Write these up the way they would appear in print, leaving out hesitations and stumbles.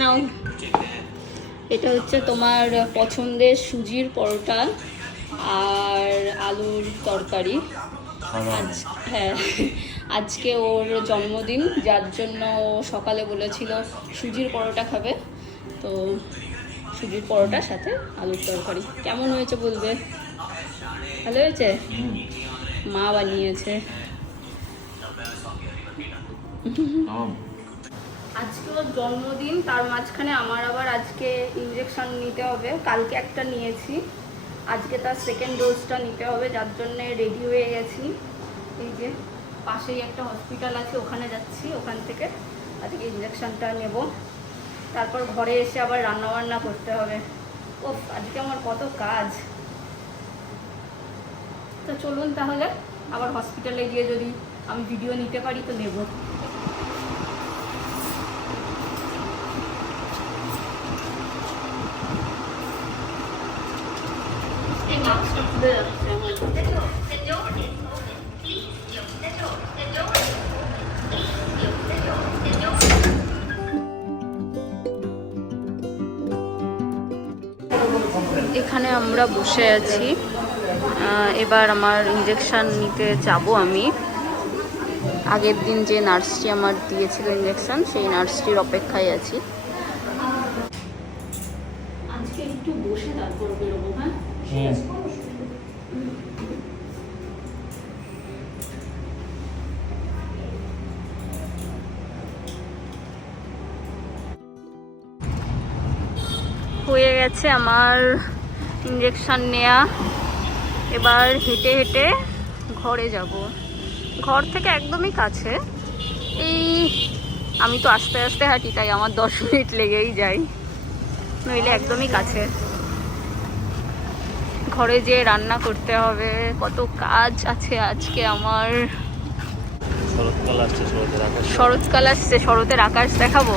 নাও, এটা হচ্ছে তোমার পছন্দের সুজির পরোটা আর আলুর তরকারি। হ্যাঁ, আজকে ওর জন্মদিন, যার জন্য ও সকালে বলেছিল সুজির পরোটা খাবে, তো সুজির পরোটার সাথে আলুর তরকারি। কেমন হয়েছে বলবে? ভালো হয়েছে? মা বানিয়েছে। আজকে ওর জন্মদিন, তার মাঝখানে আমার আবার আজকে ইঞ্জেকশন নিতে হবে। কালকে একটা নিয়েছি, আজকে তার সেকেন্ড ডোজটা নিতে হবে, যার জন্য রেডি হয়ে গেছি। এই যে পাশেই একটা হসপিটাল আছে, ওখানে যাচ্ছি, ওখান থেকে আজকে ইঞ্জেকশনটা নেব। তারপর ঘরে এসে আবার রান্নাবান্না করতে হবে। ওফ, আজকে আমার কত কাজ। তো চলুন তাহলে, আবার হসপিটালে গিয়ে যদি আমি ভিডিও নিতে পারি তো নেব। এখানে আমরা বসে আছি, এবার আমার ইঞ্জেকশন নিতে যাব আমি। আগের দিন যে নার্সটি আমার দিয়েছিল ইঞ্জেকশন, সেই নার্সটির অপেক্ষায় আছি। আজকে একটু বসে তারপর বেরোবো। হ্যাঁ, হয়ে গেছে আমার ইঞ্জেকশন নেওয়া। এবার হেঁটে হেঁটে ঘরে যাব। ঘর থেকে একদমই কাছে, এই আমি তো আস্তে আস্তে হাঁটি, তাই আমার 10 মিনিট লেগেই যায়, নইলে একদমই কাছে। ঘরে যে রান্না করতে হবে, কত কাজ আছে আজকে আমার। শরৎকাল আসছে, শরতের আকাশ দেখাবো।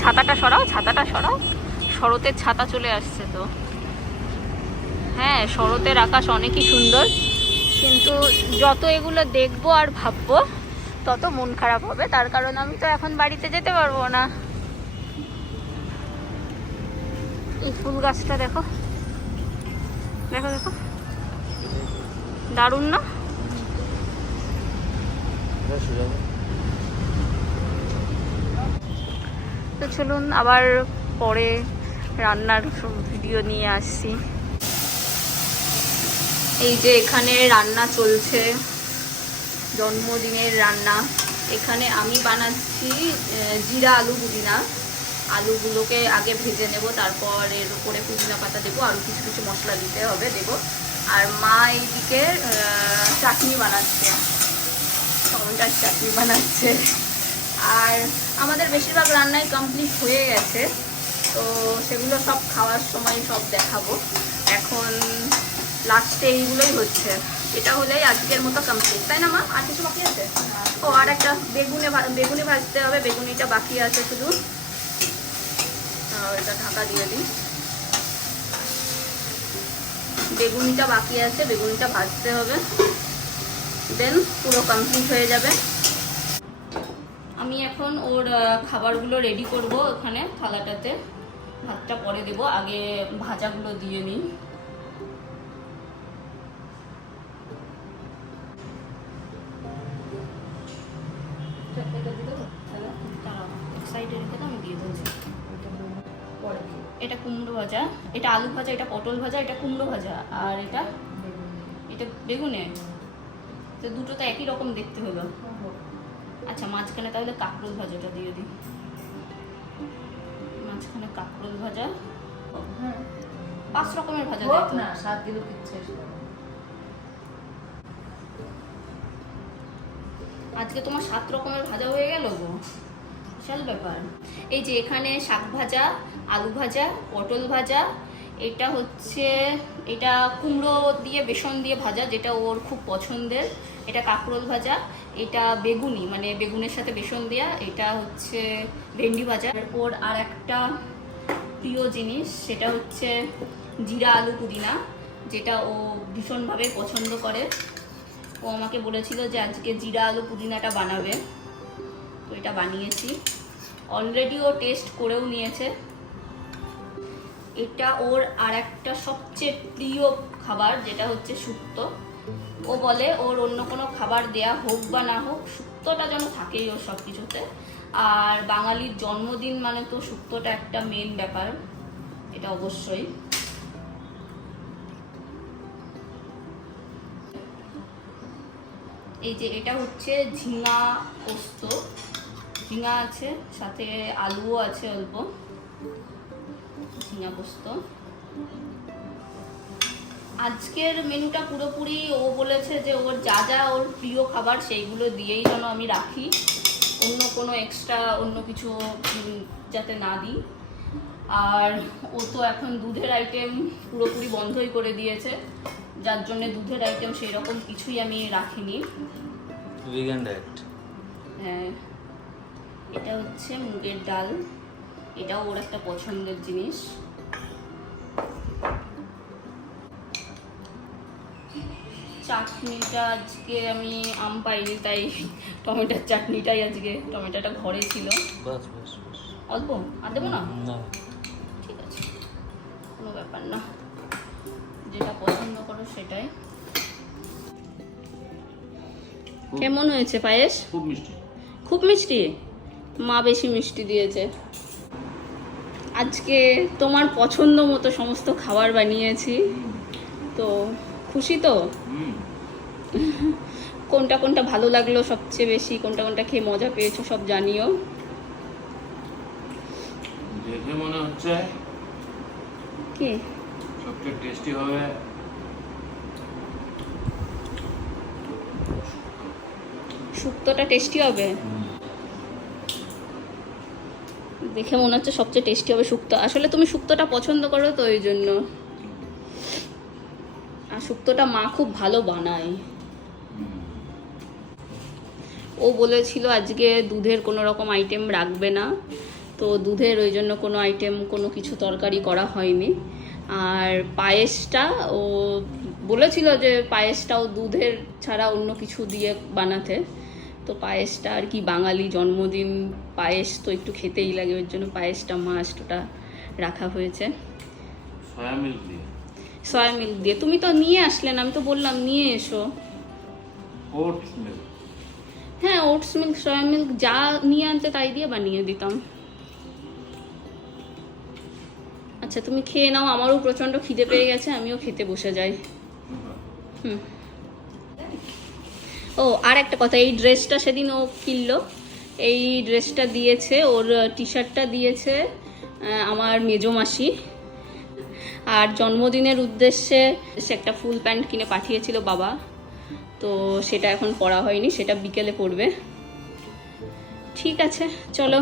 ছাতাটা সরাও, ছাতাটা সরাও। শরতের ছাতা চলে আসছে তো। হ্যাঁ, শরতের আকাশ অনেকই সুন্দর, কিন্তু যত এগুলো দেখবো আর ভাববো তত মন খারাপ হবে। তার কারণ আমি তো এখন বাড়িতে যেতে পারবো না। এই ফুল গাছটা দেখো, দেখো দেখো, দারুণ না? তো চলুন আবার পরে রান্নার ভিডিও নিয়ে আসছি। এই যে এখানে রান্না চলছে, জন্মদিনের রান্না। এখানে আমি বানাচ্ছি জিরা আলু পুদিনা। আলুগুলোকে আগে ভেজে নেব, তারপর এর উপরে পুদিনা পাতা দেবো, আরও কিছু কিছু মশলা দিতে হবে, দেবো। আর মা এইদিকে চাটনি বানাচ্ছে, টমেটোর চাটনি বানাচ্ছে। আর আমাদের বেশিরভাগ রান্নাই কমপ্লিট হয়ে গেছে, তো সেগুলো সব খাওয়ার সময় সব দেখাবো। এখন লাস্টে এইগুলোই হচ্ছে, এটা হলেই আজকের মতো কমপ্লিট, তাই না মা? আর কিছু বাকি আছে? ও, আর একটা বেগুনি ভাজতে হবে, বেগুনিটা বাকি আছে শুধু। এটা ঢাকা দিয়ে দিই। বেগুনিটা বাকি আছে, বেগুনিটা ভাজতে হবে, দেন পুরো কমপ্লিট হয়ে যাবে। আমি এখন ওর খাবারগুলো রেডি করব। ওখানে থালাটাতে ভাতটা পরে দেব, আগে ভাজাগুলো দিয়ে নিই। সাইডে রেখে তো আমি দিয়ে দেবো। এটা কুমড়ো ভাজা, এটা আলু ভাজা, এটা পটল ভাজা, এটা কুমড়ো ভাজা, আর এটা বেগুনে। তো দুটো তো একই রকম দেখতে হলো। আচ্ছা, মাঝখানে তাহলে কাঁকরোল ভাজাটা দিয়ে দিই। মাঝখানে কাঁকরোল ভাজা। 5 রকমের ভাজা দিই না, 7 দিলেও কিচ্ছু। আজকে তোমার 7 রকমের ভাজা হয়ে গেল গো, বিশাল ব্যাপার। এই যে এখানে শাক ভাজা, আলু ভাজা, পটল ভাজা, এটা হচ্ছে এটা কুমড়ো দিয়ে বেসন দিয়ে ভাজা, যেটা ওর খুব পছন্দের। এটা কাঁকরোল ভাজা, এটা বেগুনি, মানে বেগুনের সাথে বেসন দেওয়া, এটা হচ্ছে ভেন্ডি ভাজা। ওর আর একটা প্রিয় জিনিস, সেটা হচ্ছে জিরা আলু পুদিনা, যেটা ও ভীষণভাবে পছন্দ করে। ও আমাকে বলেছিল যে আজকে জিরা আলু পুদিনাটা বানাবে, তো এটা বানিয়েছি। অলরেডি ও টেস্ট করেও নিয়েছে। এটা ওর আর একটা সবচেয়ে প্রিয় খাবার, যেটা হচ্ছে শুক্তো। ও বলে ওর অন্য কোনো খাবার দেয়া হোক বা না হোক, শুক্তোটা যেন থাকেই ওর সব কিছুতে। আর বাঙালির জন্মদিন মানে তো শুক্তোটা একটা মেন ব্যাপার, এটা অবশ্যই। এই যে এটা হচ্ছে ঝিঙা পোস্ত, ঝিঙা আছে, সাথে আলুও আছে অল্প, ঝিঙা পোস্ত। আজকের মেনুটা পুরোপুরি ও বলেছে যে ওর যা যা ওর প্রিয় খাবার সেইগুলো দিয়েই যেন আমি রাখি, অন্য কোনো এক্সট্রা অন্য কিছু যাতে না দিই। আর ও তো এখন দুধের আইটেম পুরোপুরি বন্ধই করে দিয়েছে, যার জন্য দুধের আইটেম সেই রকম কিছুই আমি রাখিনি। Vegan diet. হ্যাঁ, এটা হচ্ছে মুগের ডাল, এটাও ওর একটা পছন্দের জিনিস। চাটনিটা আজকে আমি আম পাইনি, তাই টমেটোর চাটনিটাই আজকে, টমেটোটা ঘরে ছিল। বাস বাস বাস। অল্প আর দেবো না? না, ঠিক আছে, কোনো ব্যাপার না, যেটা পছন্দ করো সেটাই। কেমন হয়েছে পায়েস? খুব মিষ্টি। খুব মিষ্টি? মা বেশি মিষ্টি দিয়েছে। আজকে তোমার পছন্দ মতো সমস্ত খাবার বানিয়েছি, তো খুশি তো? কোনটা কোনটা ভালো লাগলো সবচেয়ে বেশি, কোনটা কোনটা খেয়ে মজা পেয়েছো সব জানিও। দেখে মনে হচ্ছে কি সবচেয়ে টেস্টি হবে শুক্তোটা টেস্টি হবে। দেখে মনে হচ্ছে সবচেয়ে টেস্টি হবে শুক্তো। আসলে তুমি শুক্তোটা পছন্দ করো তো ওই জন্য। আর শুক্তোটা মা খুব ভালো বানায়। ও বলেছিল আজকে দুধের কোনো রকম আইটেম রাখবে না, তো দুধের ওই জন্য কোনো আইটেম কোনো কিছু তরকারি করা হয়নি। আর পায়েসটা ও বলেছিল যে পায়েসটাও দুধের ছাড়া অন্য কিছু দিয়ে বানাতে, তো পায়েসটা আর কি বাঙালি জন্মদিন, পায়েস তো একটু খেতেই লাগে, ওর জন্য পায়েসটা মাস্ট ওটা রাখা হয়েছে। সয়া মিল্ক দিয়ে। সয়া মিল্ক দিয়ে? তুমি তো নিয়ে আসলে না, আমি তো বললাম নিয়ে এসো। Oats milk. হ্যাঁ, ওটস মিল্ক, সয়া মিল্ক যা নিয়ে আনতে তাই দিয়ে বানিয়ে দিতাম। আচ্ছা তুমি খেয়ে নাও, আমারও প্রচণ্ড খিদে পেয়ে গেছে, আমিও খেতে বসে যাই। হুম। ও আর একটা কথা, এই ড্রেসটা সেদিন ও কিনলো, এই ড্রেসটা দিয়েছে, ওর টি শার্টটা দিয়েছে আমার মেজো মাসি। আর জন্মদিনের উদ্দেশ্যে সে একটা ফুল প্যান্ট কিনে পাঠিয়েছিল বাবা, তো সেটা এখন পরা হয়নি, সেটা বিকেলে পরবে। ঠিক আছে চলো।